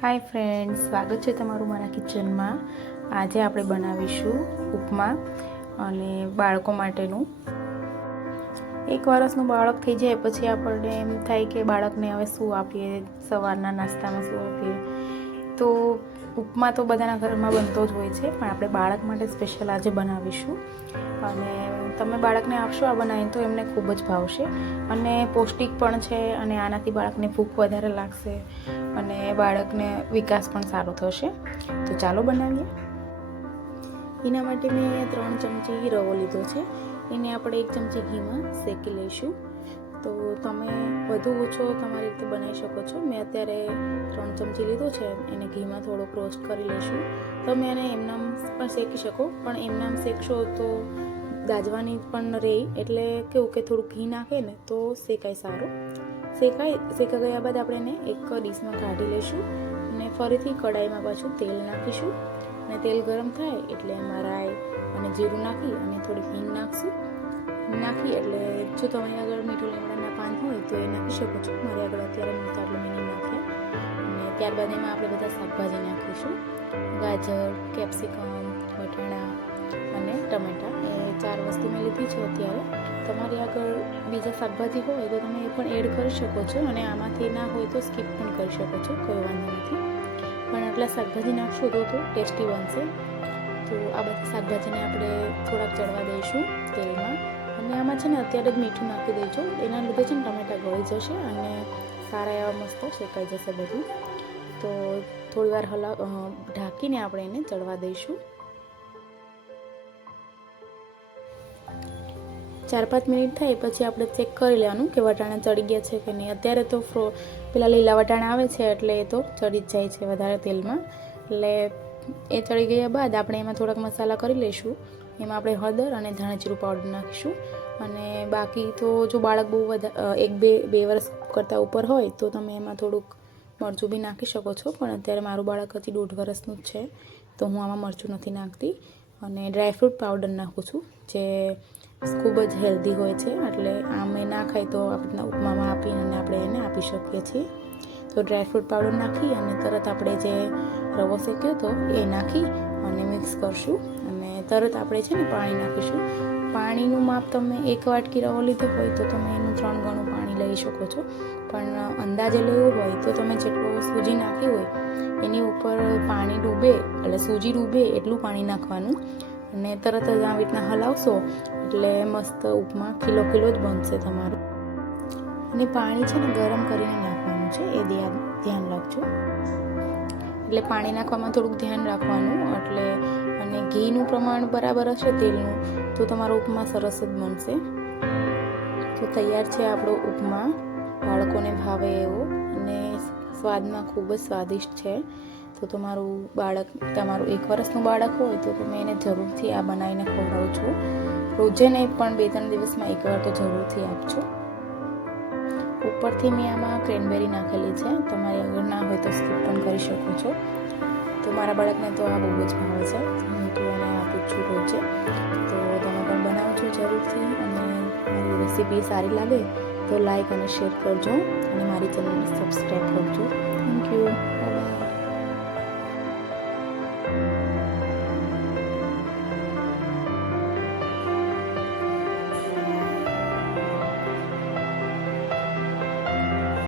Hi friends, સ્વાગત છે તમારું મારા કિચનમાં। આજે આપણે બનાવીશું ઉપમા અને બાળકો માટેનું। 1 વર્ષનું બાળક થઈ જાય પછી આપણને એમ થાય કે બાળકને હવે શું આપીએ, સવારના નાસ્તામાં શું આપીએ। તો ઉપમા તો બધાના ઘરમાં બનતો જ હોય છે, પણ આપણે બાળક માટે સ્પેશિયલ આજે બનાવીશું અને તમે બાળકને આપશો આ બનાવીને તો એમને ખૂબ જ ભાવશે અને પૌષ્ટિક પણ છે અને આનાથી બાળકને ભૂખ વધારે લાગશે અને બાળકને વિકાસ પણ સારો થશે। તો ચાલો બનાવીએ। એના માટે મેં 3 ચમચી રવો લીધો છે, એને આપણે 1 ચમચી ઘીમાં શેકી લઈશું। તો તમે વધુ ઓછો તમારી રીતે બનાવી શકો છો। મેં અત્યારે 3 ચમચી લીધો છે, એને ઘીમાં થોડોક રોસ્ટ કરી લઈશું। તમે એને એમનામ પણ શેકી શકો, પણ એમનામ શેકશો તો દાજવાની પણ રહે, એટલે કેવું કે થોડું ઘી નાખે ને તો શેકાય સારું। શેકા ગયા બાદ આપણે એને એક ડીશમાં કાઢી લઈશું અને ફરીથી કડાઈમાં પાછું તેલ નાખીશું અને તેલ ગરમ થાય એટલે એમાં રાઈ અને જીરું નાખી અને થોડી હિંગ નાખશું। નાખી એટલે જો તમારી આગળ મીઠું લીમડાના પાન હોય તો એ નાખી શકો છો। મારી આગળ અત્યારે નહોતા એટલે મેં નહીં નાખ્યા। અને ત્યારબાદ એમાં આપણે બધા શાકભાજી નાખીશું, ગાજર, કેપ્સિકમ, વટાણા અને ટમેટાં, એ 4 વસ્તુ મેં લીધી છે। અત્યારે તમારી આગળ બીજા શાકભાજી હોય તો તમે એ પણ એડ કરી શકો છો અને આમાંથી ના હોય તો સ્કીપ પણ કરી શકો છો, કોઈ વાંધો નથી। પણ આટલા શાકભાજી નાખશો તો ટેસ્ટી બનશે। તો આ બધી શાકભાજીને આપણે થોડાક ચડવા દઈશું તેલમાં અને આમાં છે ને અત્યારે જ મીઠું નાખી દેજો, એના લીધે છે ને ટમેટાં ગળી જશે અને સારા એવા મસ્ત શેકાઈ જશે બધું। તો થોડીવાર ઢાંકીને આપણે એને ચડવા દઈશું। 4-5 મિનિટ થાય પછી આપણે ચેક કરી લેવાનું કે વટાણા ચડી ગયા છે કે નહીં। અત્યારે તો પેલા લીલા વટાણા આવે છે એટલે એ તો ચડી જ જાય છે વધારે તેલમાં, એટલે એ ચડી ગયા બાદ આપણે એમાં થોડાક મસાલા કરી લઈશું। એમાં આપણે હળદર અને ધાણાજીરું પાવડર નાખીશું અને બાકી તો જો બાળક બહુ 1-2 વર્ષ કરતાં ઉપર હોય તો તમે એમાં થોડુંક મરચું બી નાખી શકો છો, પણ અત્યારે મારું બાળક હજી 1.5 વર્ષનું જ છે તો હું આમાં મરચું નથી નાખતી। અને ડ્રાયફ્રૂટ પાવડર નાખું છું, જે ખૂબ જ હેલ્ધી હોય છે, એટલે આમ એ ના ખાય તો આપણે ઉપમામાં આપીને આપણે એને આપી શકીએ છીએ। તો ડ્રાયફ્રૂટ પાવડર નાખી અને તરત આપણે જે રવો શેક્યો હતો એ નાખી અને મિક્સ કરશું અને તરત આપણે છે ને પાણી નાખીશું। પાણીનું માપ તમે 1 વાટકી રવો લીધો હોય તો તમે એનું 3 ગણું પાણી લઈ શકો છો, પણ અંદાજે લેવું હોય તો તમે જેટલું સૂજી નાખી હોય એની ઉપર પાણી ડૂબે એટલે સૂજી ડૂબે એટલું પાણી નાખવાનું અને તરત જ આવી રીતના હલાવશો એટલે મસ્ત ઉપમા ખીલો જ બનશે તમારું। અને પાણી છે ને ગરમ કરીને નાખવાનું છે, એ ધ્યાન રાખજો। એટલે પાણી નાખવામાં થોડુંક ધ્યાન રાખવાનું, એટલે અને ઘીનું પ્રમાણ બરાબર હશે તેલનું તો તમારો ઉપમા સરસ જ બનશે। તો તૈયાર છે આપણો ઉપમા, બાળકોને ભાવે એવો અને સ્વાદમાં ખૂબ જ સ્વાદિષ્ટ છે। તો તમારું 1 વર્ષનું બાળક હોય તો તમે એને જરૂરથી આ બનાવીને ખવડાવજો। રોજે નહીં પણ 2-3 દિવસમાં 1 વાર તો જરૂરથી આપજો। ઉપરથી મેં આમાં ક્રેનબેરી નાખેલી છે, તમારી આગળ ના હોય તો સ્કીપ પણ કરી શકો છો। તો મારા બાળકને તો આ બહુ જ ભાવે છે, હું તો એને આપું છું રોજે। તો તમે પણ બનાવજો જરૂરથી અને મારી રેસીપી સારી લાગે તો લાઈક અને શેર કરજો અને મારી ચેનલને સબસ્ક્રાઈબ કરજો। Thank you, bye bye.